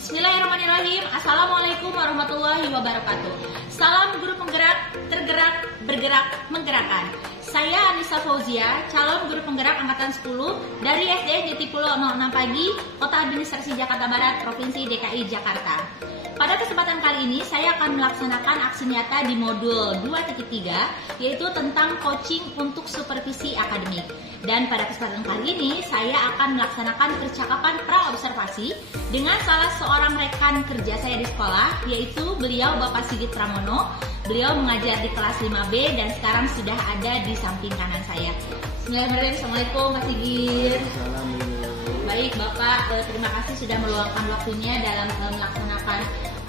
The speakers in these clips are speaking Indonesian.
Bismillahirrahmanirrahim. Assalamualaikum warahmatullahi wabarakatuh. Salam guru penggerak, tergerak, bergerak, menggerakkan. Saya Anissa Fauzia, calon guru penggerak angkatan 10 dari SD Niti Pulo 06 Pagi, Kota Administrasi Jakarta Barat, Provinsi DKI Jakarta. Pada kesempatan kali ini saya akan melaksanakan aksi nyata di modul 2.3, yaitu tentang coaching untuk supervisi akademik. Dan pada kesempatan kali ini saya akan melaksanakan percakapan pra-observasi dengan salah seorang rekan kerja saya di sekolah, yaitu beliau Bapak Sigit Pramono. Beliau mengajar di kelas 5B dan sekarang sudah ada di samping kanan saya. Bismillahirrahmanirrahim. Assalamualaikum Pak Sigit. Baik Bapak, terima kasih sudah meluangkan waktunya dalam melaksanakan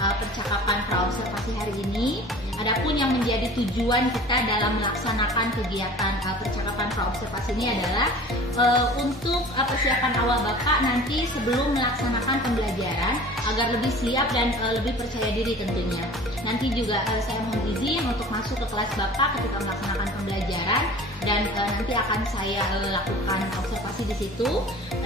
percakapan pra-observasi hari ini. Adapun yang menjadi tujuan kita dalam melaksanakan kegiatan percakapan pra-observasi ini adalah untuk persiapan awal Bapak nanti sebelum melaksanakan pembelajaran agar lebih siap dan lebih percaya diri tentunya. Nanti juga saya mohon izin untuk masuk ke kelas Bapak ketika melaksanakan pembelajaran dan nanti akan saya lakukan observasi di situ.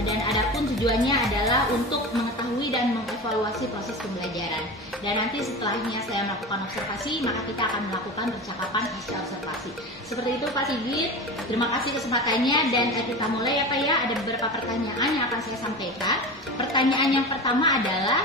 Dan adapun tujuannya adalah untuk mengetahui dan mengevaluasi proses pembelajaran. Dan nanti setelahnya saya melakukan observasi, maka kita akan melakukan percakapan pasca observasi. Seperti itu Pak Sigit. Terima kasih kesempatannya dan kita mulai ya Pak ya. Ada beberapa pertanyaan yang akan saya sampaikan. Pertanyaan yang pertama adalah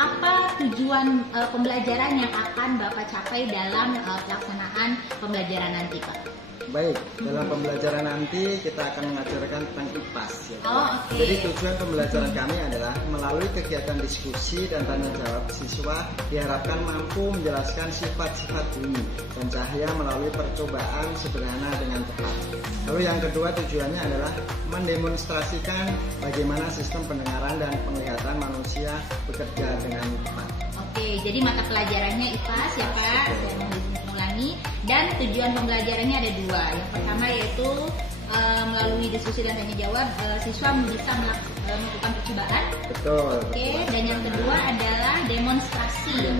apa tujuan pembelajaran yang akan Bapak capai dalam pelaksanaan pembelajaran nanti Pak? Baik, dalam pembelajaran nanti kita akan mengajarkan tentang IPAS ya. Okay. Jadi tujuan pembelajaran kami adalah melalui kegiatan diskusi dan tanya jawab siswa diharapkan mampu menjelaskan sifat-sifat bumi dan cahaya melalui percobaan sederhana dengan tepat. Lalu yang kedua tujuannya adalah mendemonstrasikan bagaimana sistem pendengaran dan penglihatan manusia bekerja dengan tepat. Oke, jadi mata pelajarannya IPAS ya Pak, saya mengulangi. Dan tujuan pembelajarannya ada dua. Yang pertama yaitu melalui diskusi dan tanya jawab siswa bisa melakukan percobaan. Betul. Oke, dan yang kedua adalah demonstrasi.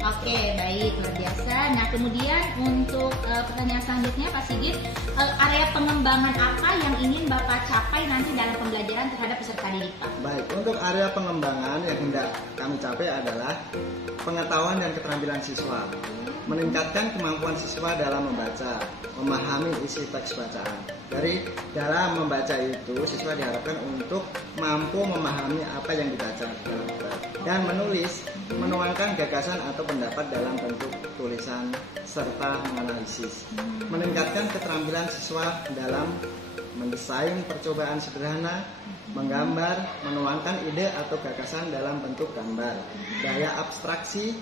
Oke, baik, luar biasa. Nah, kemudian untuk pertanyaan selanjutnya Pak Sigit, area pengembangan apa yang ingin Bapak capai nanti dalam pembelajaran terhadap peserta didik Pak? Baik, untuk area pengembangan yang hendak kami capai adalah pengetahuan dan keterampilan siswa, meningkatkan kemampuan siswa dalam membaca, memahami isi teks bacaan. Dari dalam membaca itu, siswa diharapkan untuk mampu memahami apa yang dibaca dan menulis, menuangkan gagasan atau pendapat dalam bentuk tulisan serta menganalisis. Meningkatkan keterampilan siswa dalam mendesain percobaan sederhana, menggambar, menuangkan ide atau gagasan dalam bentuk gambar, daya abstraksi,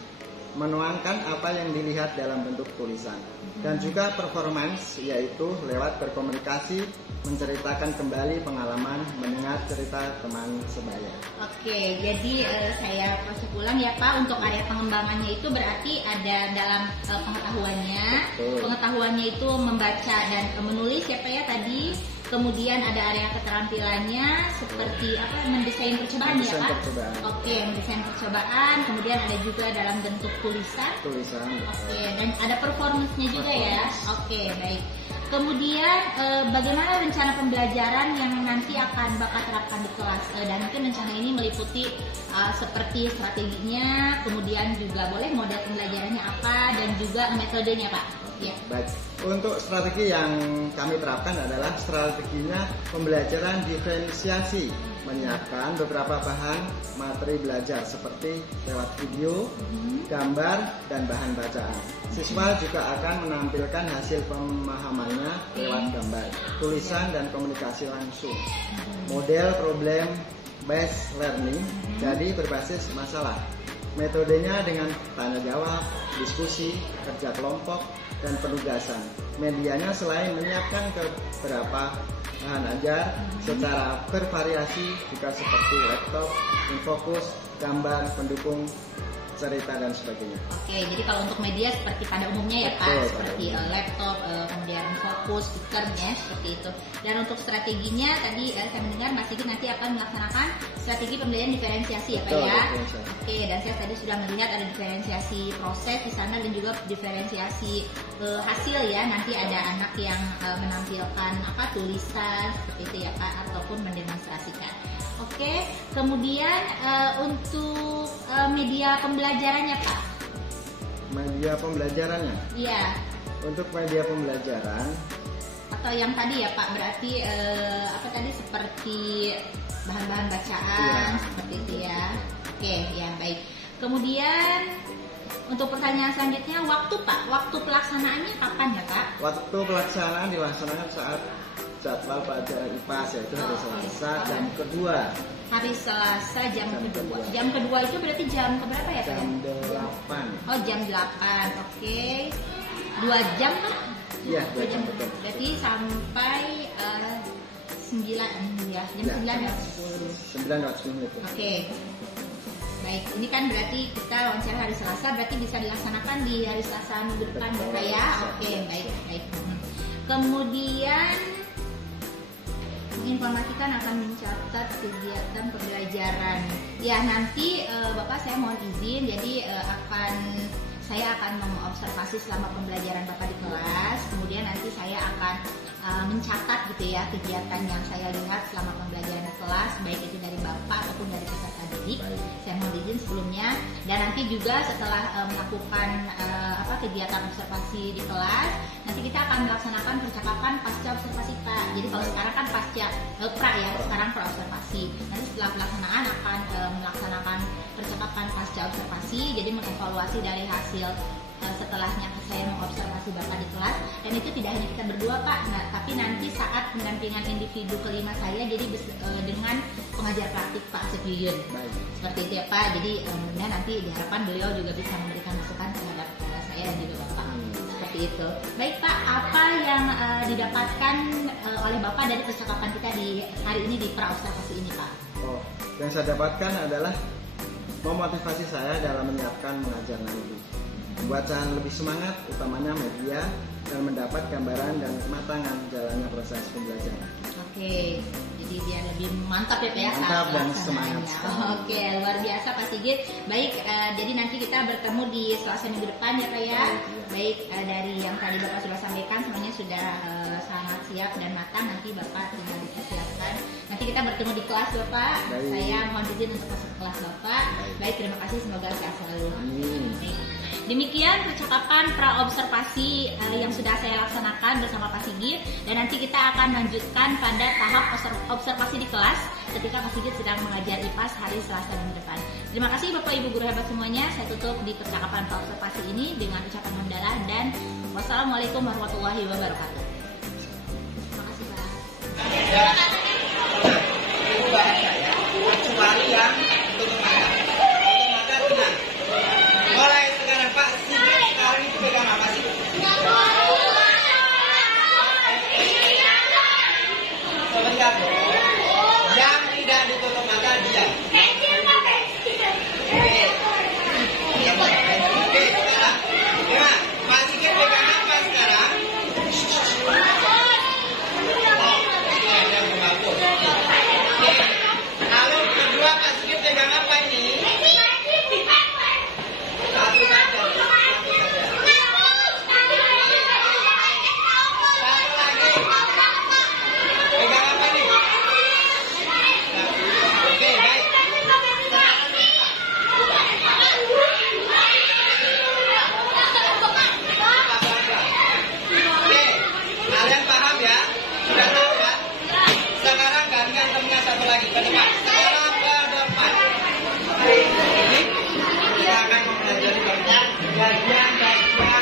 menuangkan apa yang dilihat dalam bentuk tulisan, dan juga performance, yaitu lewat berkomunikasi, menceritakan kembali pengalaman, mendengar cerita teman sebaya. Oke, jadi saya proses ulang ya Pak, untuk area pengembangannya itu berarti ada dalam pengetahuannya. Betul. Pengetahuannya itu membaca dan menulis ya Pak ya tadi. Kemudian ada area keterampilannya seperti apa, mendesain percobaan ya Pak? Percobaan. Oke, mendesain percobaan. Kemudian ada juga dalam bentuk tulisan. Oke, dan ada performance-nya juga ya. Oke, baik. Kemudian bagaimana rencana pembelajaran yang nanti akan Bapak terapkan di kelas? Dan mungkin rencana ini meliputi seperti strateginya, kemudian juga boleh model pembelajarannya apa, dan juga metodenya Pak. Ya. Baik, untuk strategi yang kami terapkan adalah strateginya pembelajaran diferensiasi, menyiapkan beberapa bahan materi belajar seperti lewat video, gambar, dan bahan bacaan. Siswa juga akan menampilkan hasil pemahamannya lewat gambar, tulisan, dan komunikasi langsung. Model problem based learning, jadi berbasis masalah. Metodenya dengan tanya jawab, diskusi, kerja kelompok, dan penugasan. Medianya selain menyiapkan beberapa bahan ajar secara bervariasi juga seperti laptop, infokus, gambar, pendukung, cerita dan sebagainya. Oke, jadi kalau untuk media seperti pada umumnya ya Pak, Betul, seperti laptop, kemudian fokus, speakernya seperti itu. Dan untuk strateginya tadi saya mendengar Mas Sigit nanti akan melaksanakan strategi pembelajaran diferensiasi ya Pak Betul, ya. betul. Oke, dan saya tadi sudah melihat ada diferensiasi proses di sana dan juga diferensiasi hasil ya. Nanti ada anak yang menampilkan tulisan seperti itu ya Pak, ataupun mendemonstrasikan. Oke, kemudian untuk media pembelajarannya Pak. Media pembelajarannya? Iya. Untuk media pembelajaran Atau yang tadi ya Pak, berarti tadi seperti bahan-bahan bacaan seperti itu ya. Oke, ya baik. Kemudian untuk pertanyaan selanjutnya, waktu Pak, waktu pelaksanaannya kapan ya Pak? waktu pelaksanaan dilaksanakan saat jadwal pelajaran IPA, yaitu hari Selasa jam kedua. Hari Selasa jam kedua. kedua. Jam kedua itu berarti jam keberapa ya Pak? Jam 8. Oh jam 8, oke. 2 jam Pak? Iya, 2 2 jam betul. Berarti sampai 9 ya, jam 9 ya 10. 9:10 menit. Oke. Baik, ini kan berarti kita wawancara hari Selasa, berarti bisa dilaksanakan di hari Selasa minggu depan ya Pak ya? Oke, baik. Kemudian menginformasikan akan mencatat kegiatan pembelajaran. Ya nanti Bapak saya mohon izin, jadi saya akan mengobservasi selama pembelajaran Bapak di kelas. Kemudian nanti saya akan mencatat gitu ya kegiatan yang saya lihat selama pembelajaran di kelas, baik itu dari Bapak ataupun dari peserta didik. Saya mohon izin sebelumnya. Dan nanti juga setelah melakukan kegiatan observasi di kelas, nanti kita akan melaksanakan percakapan pasca observasi Pak. Jadi kalau sekarang kan pasca pra ya, sekarang pra observasi. Nanti setelah pelaksanaan akan melaksanakan percakapan pasca observasi. Jadi mengevaluasi dari hasil setelahnya saya mengobservasi Bapak di kelas. Dan itu tidak hanya kita berdua Pak, tapi nanti saat pendampingan individu kelima saya, jadi dengan pengajar praktik Pak Sepiyun. Seperti itu ya Pak. Jadi mudah nanti diharapkan beliau juga bisa memberikan masukan terhadap saya dan juga Bapak. Seperti itu. Baik Pak, apa yang didapatkan oleh Bapak dari percakapan kita di hari ini di pra observasi ini Pak? Oh, yang saya dapatkan adalah memotivasi saya dalam menyiapkan mengajar nanti. Buat saya lebih semangat, utamanya media, dan mendapat gambaran dan kematangan jalannya proses pembelajaran. Oke, jadi biar lebih mantap ya Pak ya. Mantap dan semangat. Oke, luar biasa Pak Sigit. Baik, jadi nanti kita bertemu di Selasa minggu depan ya Pak ya. Baik, dari yang tadi Bapak sudah sampaikan semuanya sudah sangat siap dan matang. Nanti Bapak tinggal dipersiapkan. Nanti kita bertemu di kelas Bapak. Baik. Saya mohon izin untuk masuk ke kelas Bapak. Baik, terima kasih, semoga sehat selalu. Amin. Demikian percakapan pra-observasi yang sudah saya laksanakan bersama Pak Sigit. Dan nanti kita akan lanjutkan pada tahap observasi di kelas ketika Pak Sigit sedang mengajar IPAS hari Selasa minggu depan. Terima kasih Bapak Ibu guru hebat semuanya. Saya tutup di percakapan pra-observasi ini dengan ucapan hamdalah dan wassalamualaikum warahmatullahi wabarakatuh. Terima kasih Pak. Kecuali yang untuk maka tenang. Mulai sekarang Pak Sigit sekarang itu pegang apa sih? Sebentar. Yang tidak ditutup mata diam. Oke, sekarang. Gimana? Pak Sigit pegang apa sekarang? Lalu kedua Pak Sigit pegang apa ini? Satu saja. Satu lagi. Pegang apa nih? Oke, baik. Oke, kalian paham ya? Sudah tahu ya? Sekarang gantian temennya satu lagi ke depan. Sekarang ke depan. Ini kita akan mempelajari bagian luar mata.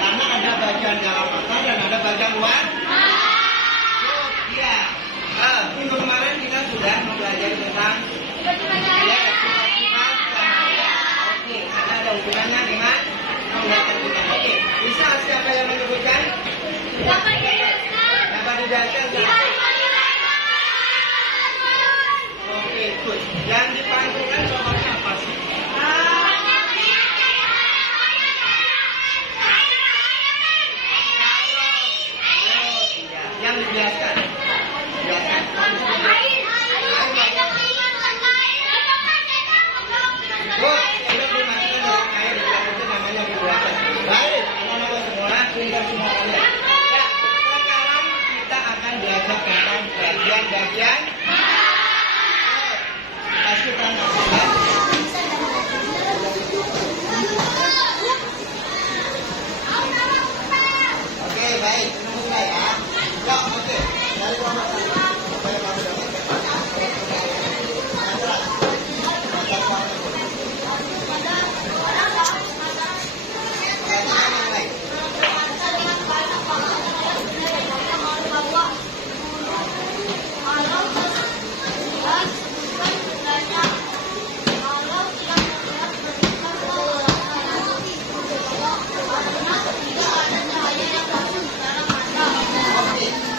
Karena ada bagian dalam mata dan ada bagian luar. Ya. Minggu kemarin kita sudah mempelajari tentang Oke, ada hubungannya dengan penglihatan kita. Oke, bisa siapa yang menyebutkan? Dapat dijelaskan. Oke, good. Yang dipanggilkan contohnya apa sih? belajar tentang bagian-bagian. pasti tanya. Oke, baik. Menunggu saya ya. Ya, oke. Dari kelompok satu. Dari kelompok dua.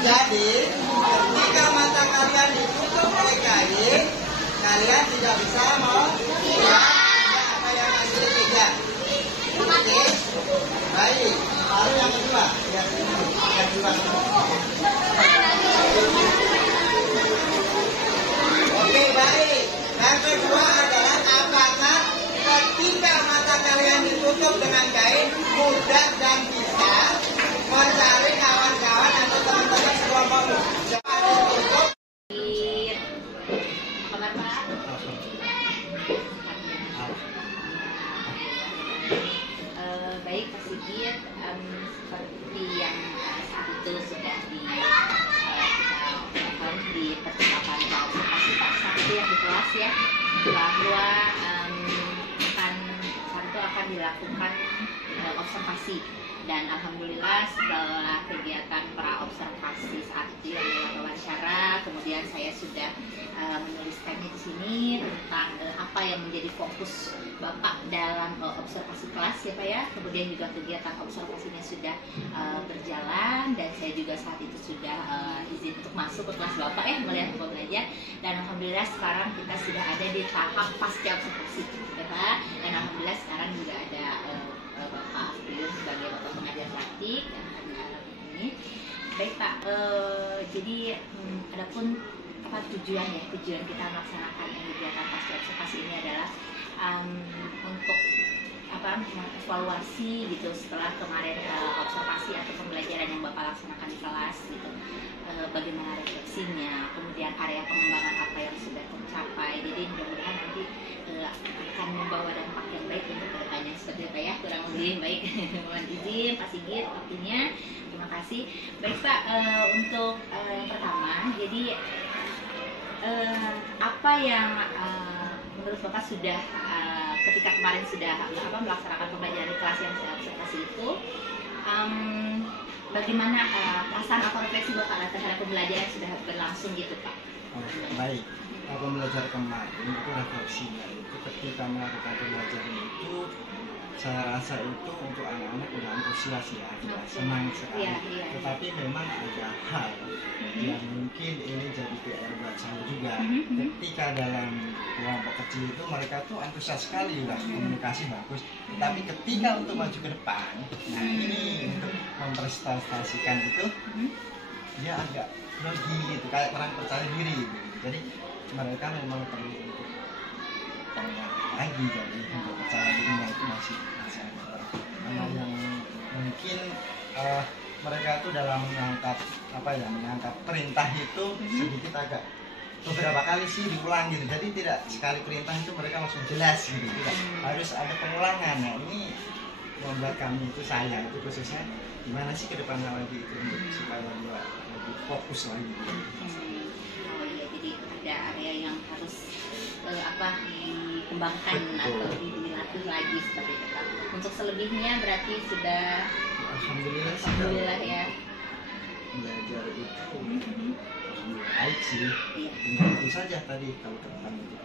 Jadi, ketika mata kalian ditutup oleh kain, kalian tidak bisa melihat apa yang masih dipegang. Oke, baik. Lalu yang kedua, yang kedua. Oke, baik. Yang kedua adalah apakah ketika mata kalian ditutup dengan kain, mudah dan bisa mencari kawan-kawan atau teman-teman sekelompokmu. Jangan ditutup. Kabar Pak? Baik Pak Sigit, seperti yang saat itu sudah di percakapan observasi Pak Sabtu yang di kelas ya, bahwa akan dilakukan observasi. Dan alhamdulillah setelah kegiatan praobservasi saat itu yang wawancara, kemudian saya sudah menuliskannya di sini tentang apa yang menjadi fokus Bapak dalam observasi kelas ya Pak ya. Kemudian juga kegiatan observasinya sudah berjalan, dan saya juga saat itu sudah izin untuk masuk ke kelas Bapak ya, melihat Bapak belajar. Dan alhamdulillah sekarang kita sudah ada di tahap pasca observasi ya Pak. Dan alhamdulillah sekarang juga ada Bapak Afdiyun sebagai Bapak pengajar praktik dan ini. Baik Pak, jadi adapun apa tujuan kita melaksanakan kegiatan pasca observasi ini adalah untuk mengevaluasi gitu setelah kemarin observasi atau pembelajaran yang Bapak laksanakan di kelas gitu, bagaimana refleksinya, kemudian area pengembangan apa yang sudah tercapai. Jadi mudah-mudahan nanti akan membawa dampak yang baik untuk kedepannya seperti apa ya, kurang lebih baik. Mohon izin Pak Sigit waktunya, terima kasih. Baik Pak, untuk yang pertama, jadi apa yang menurut Bapak sudah ketika kemarin sudah melaksanakan pembelajaran di kelas yang saya observasi itu, bagaimana perasaan atau refleksi Bapak terhadap pembelajaran yang sudah berlangsung gitu Pak? Baik, pembelajaran kemarin itu refleksinya itu ketika melakukan pembelajaran itu saya rasa itu untuk anak-anak udah antusias ya, senang sekali. Tetapi memang ada hal yang mungkin ini jadi PR buat saya juga. Ketika dalam kelompok kecil itu mereka tuh antusias sekali, udah komunikasi bagus. Tapi ketika untuk maju ke depan, nah ini untuk mempresentasikan itu dia agak grogi gitu, kayak kurang percaya diri gitu. Jadi mereka memang perlu untuk lagi, jadi untuk percaya dirinya itu masih ada. Karena yang mungkin mereka tuh dalam mengangkat perintah itu sedikit agak beberapa kali sih diulang gitu. Jadi tidak sekali perintah itu mereka langsung jelas gitu. Tidak, harus ada pengulangan. Nah ini membuat kami itu, saya itu khususnya gimana sih ke depannya lagi itu supaya dia lebih fokus lagi. Oh iya, jadi ada area yang harus dikembangkan atau dilatih lagi seperti itu Pak. Untuk selebihnya berarti sudah alhamdulillah ya. Belajar itu baik sih. Itu saja tadi kalau tentang itu.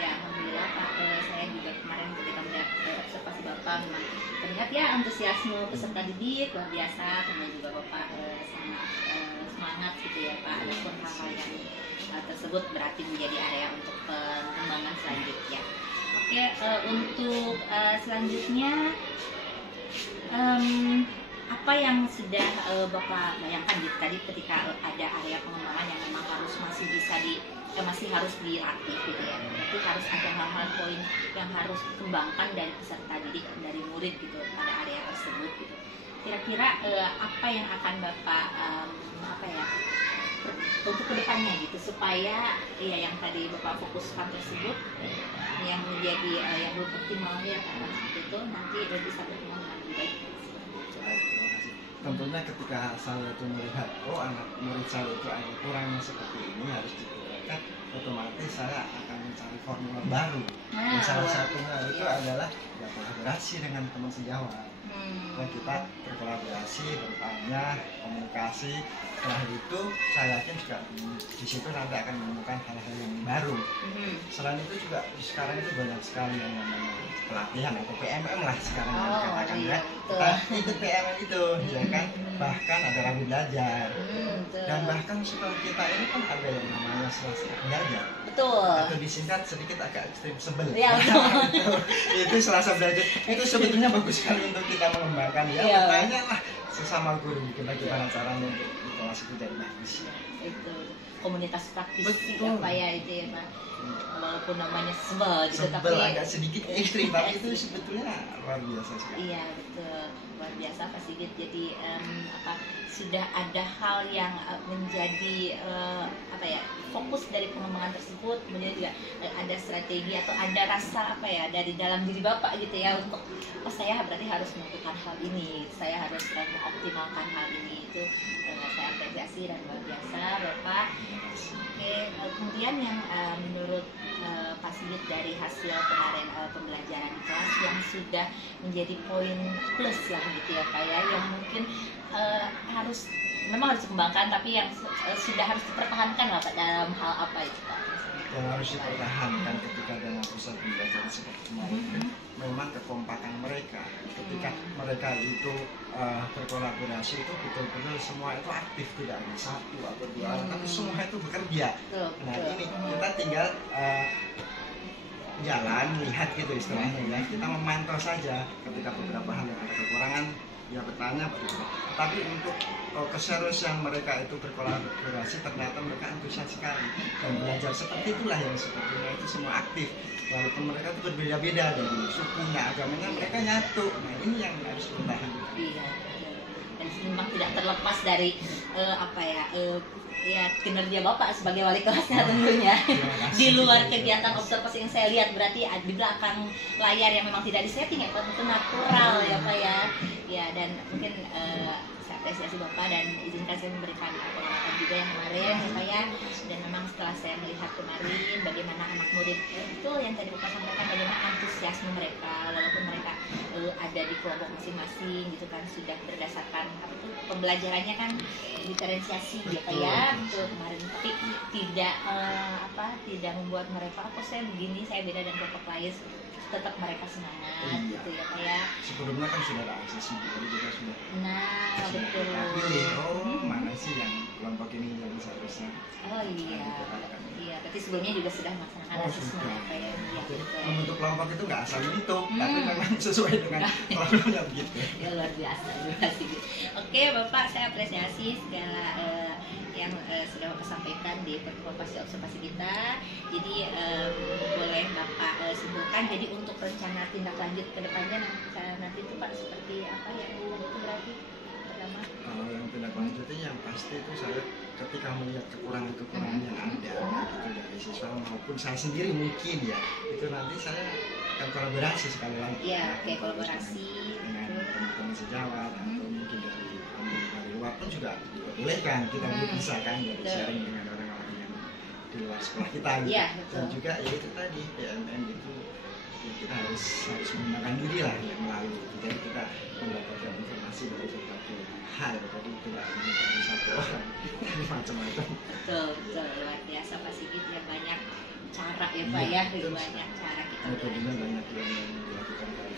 Ya alhamdulillah Pak, saya juga kemarin ketika melihat observasi Bapak memang terlihat ya antusiasme peserta didik luar biasa, kemudian juga Bapak sangat semangat gitu ya Pak. Adapun hal-hal yang tersebut berarti menjadi area untuk pengembangan selanjutnya. Oke, untuk selanjutnya apa yang sudah Bapak bayangkan gitu tadi ketika ada area pengembangan yang memang masih harus dilatih gitu ya. Tapi harus ada hal-hal poin yang harus dikembangkan dari peserta didik, dari murid gitu pada area tersebut gitu. kira-kira apa yang akan Bapak apa ya untuk kedepannya gitu supaya ya yang tadi Bapak fokuskan tersebut yang menjadi yang belum optimal ya karena seperti itu nanti bisa berkembang dengan lebih baik. Baik, terima kasih. Tentunya ketika saya itu melihat, oh anak murid saya itu ada kurang seperti ini harus diperbaiki, otomatis saya akan mencari formula baru. Dan salah satunya itu adalah ya, kolaborasi dengan teman sejawat. Dan kita berkolaborasi, bertanya, komunikasi. Setelah itu saya yakin juga di situ nanti akan menemukan hal-hal yang baru. Selain itu juga sekarang itu banyak sekali yang namanya pelatihan atau PMM lah sekarang yang dikatakan ya. Kita ikut PMM itu, ya kan. Bahkan ada rambu belajar. Dan bahkan setelah kita ini kan ada yang namanya selasa belajar. Betul. Atau disingkat sedikit agak ekstrim sebel. Ya, itu selasa belajar. Itu sebetulnya bagus sekali untuk kita mengembangkan ya. Ya. Bertanyalah sesama guru bagaimana caranya untuk kelas itu jadi bagus. Itu komunitas praktis Betul. apa ya itu ya Pak. Walaupun namanya sebel gitu Sebel tapi agak sedikit ekstrim, tapi itu sebetulnya luar biasa sekali. iya betul luar biasa Pak Sigit. Jadi apa sudah ada hal yang menjadi apa ya fokus dari pengembangan tersebut, kemudian juga ada strategi atau ada rasa apa ya dari dalam diri Bapak gitu ya untuk oh saya berarti harus melakukan hal ini, saya harus mengoptimalkan hal ini itu saya apresiasi dan luar biasa Bapak. Oke, kemudian yang menurut Pak Sigit dari hasil kemarin pembelajaran di kelas yang sudah menjadi poin plus lah gitu ya Pak ya, yang mungkin memang harus dikembangkan tapi yang sudah harus dipertahankan lah Pak dalam hal apa itu Pak? Yang harus dipertahankan ketika dalam pusat pembelajaran seperti kemarin memang kekompakan mereka. Ketika mereka itu berkolaborasi itu betul-betul semua itu aktif, tidak hanya satu atau dua orang, tapi semua itu bekerja. Nah ini kita tinggal jalan lihat gitu istilahnya ya, kita memantau saja ketika beberapa hal yang ada kekurangan ya bertanya begitu. Tapi untuk keseriusan mereka itu berkolaborasi ternyata mereka antusias sekali dan belajar seperti itulah yang sebetulnya itu semua aktif walaupun mereka itu berbeda-beda dari sukunya, agamanya mereka nyatu. Nah ini yang harus dipertahankan. Iya, dan memang tidak terlepas dari apa ya ya kinerja Bapak sebagai wali kelasnya tentunya. Di luar kegiatan observasi yang saya lihat berarti di belakang layar yang memang tidak disetting ya Pak, itu natural ya Pak ya. Ya dan mungkin saya apresiasi Bapak dan izinkan saya memberikan pengamatan juga yang kemarin ya Pak ya. Dan memang setelah saya melihat kemarin bagaimana anak murid itu yang tadi Bapak sampaikan, bagaimana antusiasme mereka walaupun mereka ada di kelompok masing-masing gitu kan, sudah berdasarkan apa itu pembelajarannya kan diferensiasi ya Pak ya. Betul kemarin, tapi tidak tidak membuat mereka apa saya begini saya beda dan kelompok lain, tetap mereka semangat gitu ya Pak ya. Sebelumnya kan sudah ada aksesi, jadi kita sudah Betul. pilih mana sih yang kelompok ini yang seharusnya. Oh iya, berarti sebelumnya juga sudah melaksanakan asesmen apa ya? Jadi membentuk kelompok itu nggak asal menentuk, tapi memang sesuai dengan programnya begitu. Ya luar biasa. Oke Bapak, saya apresiasi segala yang sudah Bapak sampaikan di observasi kita. Jadi boleh Bapak simpulkan. Jadi untuk rencana tindak lanjut ke depannya nanti itu Pak seperti apa ya? Itu berarti pertama. Kalau yang tindak lanjutnya yang pasti itu saya ketika melihat kekurangan-kekurangan yang ada gitu dari siswa maupun saya sendiri mungkin ya itu nanti saya akan kolaborasi sekali lagi. Iya, kayak kolaborasi dengan teman-teman sejawat atau mungkin dari luar pun juga boleh kan kita bisa kan dari sharing dengan orang-orang yang di luar sekolah kita gitu. Dan juga ya itu tadi PMM itu ya kita harus menggunakan diri lah yang melalui itu. Jadi kita mendapatkan informasi dari berbagai hal, jadi tidak hanya dari satu orang tapi macam-macam. Betul luar biasa Pak Sigit ya, banyak cara ya Pak ya, banyak cara kita metodenya banyak yang dilakukan dari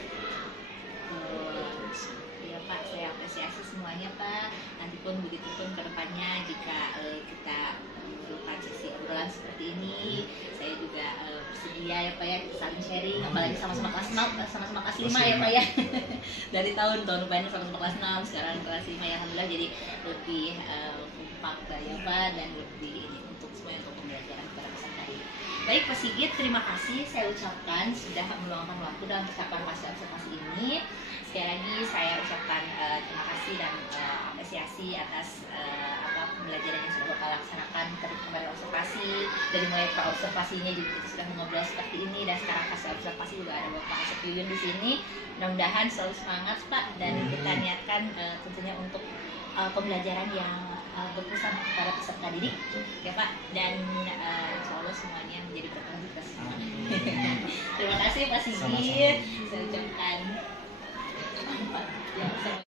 ya Pak, saya apresiasi semuanya Pak. Nanti pun begitu pun kedepannya jika kita memerlukan sesi obrolan seperti ini, saya juga bersedia ya Pak ya, saling sharing, apalagi sama-sama kelas 6, sama-sama kelas 5 ya Pak ya. Dari tahun depan sama-sama kelas 6, sekarang kelas 5 ya alhamdulillah, jadi lebih kompak ya Pak dan lebih ini untuk semuanya untuk pembelajaran para peserta ini. Baik Pak Sigit, terima kasih saya ucapkan sudah meluangkan waktu dalam percakapan observasi ini. Sekali lagi saya ucapkan terima kasih kasih dan apresiasi atas pembelajaran yang sudah Bapak laksanakan kemarin observasi. Dari mulai observasinya juga kita sudah mengobrol seperti ini, dan sekarang hasil observasi juga ada Bapak Asep Yuyun di sini. Mudah-mudahan selalu semangat Pak, dan kita niatkan tentunya untuk pembelajaran yang berpesan kepada peserta didik ya Pak, dan insya Allah semuanya menjadi berkah kita semua. Terima kasih Pak Sigit, saya ucapkan selamat.